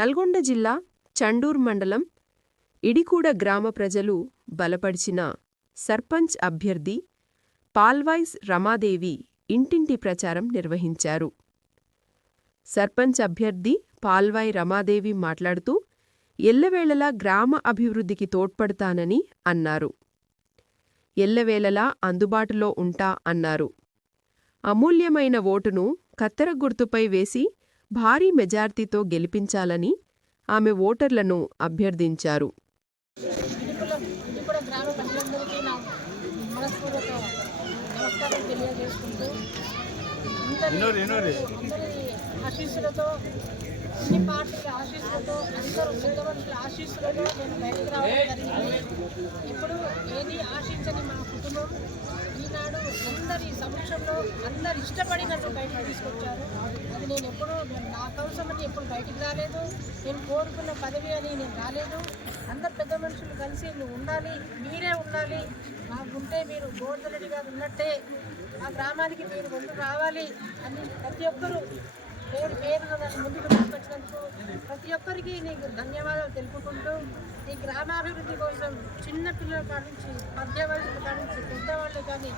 నల్గొండ జిల్లా చండూర్ మండలం ఇడికూడ గ్రామ ప్రజలు బలపరిచిన సర్పంచ్ అభ్యర్థి పాల్వాయ్ రమాదేవి ఇంటింటి ప్రచారం నిర్వహించారు. సర్పంచ్ అభ్యర్థి పాల్వాయ్ రమాదేవి మాట్లాడుతూ ఎల్లవేళలా గ్రామ అభివృద్ధికి తోడ్పడతానని అన్నారు. ఎల్లవేళలా అందుబాటులో ఉంటా అన్నారు. అమూల్యమైన ఓటును కత్తెర గుర్తుపై వేసి భారీ మెజార్టీతో గెలిపించాలని ఆమె ఓటర్లను అభ్యర్థించారు. అన్ని పార్టీల ఆశీస్సులతో అందరూ పెద్ద మనుషుల ఆశీస్సులతో నేను బయటకు రావడం జరిగింది. ఇప్పుడు ఏది ఆశించని మా కుటుంబం ఈనాడు అందరి సమక్షంలో అందరు ఇష్టపడినట్టు బయటకు తీసుకొచ్చారు. అది నేను ఎప్పుడూ నా కోసమని ఎప్పుడు బయటికి రాలేదు, నేను కోరుకున్న పదవి అని నేను రాలేదు. అందరు పెద్ద మనుషులు కలిసి నువ్వు ఉండాలి, మీరే ఉండాలి, మాకుంటే మీరు గోవర్ధన్ రెడ్డి గారు ఉన్నట్టే మా గ్రామానికి మీరు ముందు రావాలి అని ప్రతి ఒక్కరూ పేరున నన్ను ముందుకు తీసుకొచ్చినందుకు ప్రతి ఒక్కరికి నీకు ధన్యవాదాలు తెలుపుకుంటూ ఈ గ్రామాభివృద్ధి కోసం చిన్న పిల్లల కాడి నుంచి మధ్య వయసుల కాడి నుంచి పెద్దవాళ్ళు కానీ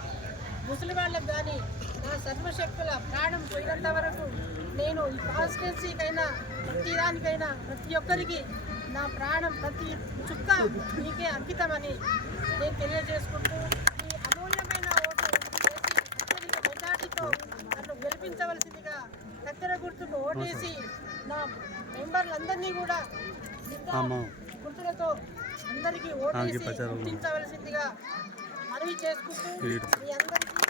ముసలి వాళ్ళకు కానీ నా సర్వశక్తుల ప్రాణం పోయినంత వరకు నేను ఈ కాన్స్టిట్యున్సీకైనా ప్రతిదానికైనా ప్రతి ఒక్కరికి నా ప్రాణం ప్రతి చుక్క మీకే అంకితమని నేను తెలియజేసుకుంటూ ఈ అమూల్యమైన ఓటు వేసి అత్యధిక మెజార్టీతో నన్ను గెలిపించవలసిందిగా కత్తెర గుర్తుకు ఓటేసి నా మెంబర్లందరినీ కూడా గుర్తులతో అందరికీ ఓటేసి గుర్తించవలసిందిగా మనవి చేసుకుంటూ మీ అందరికీ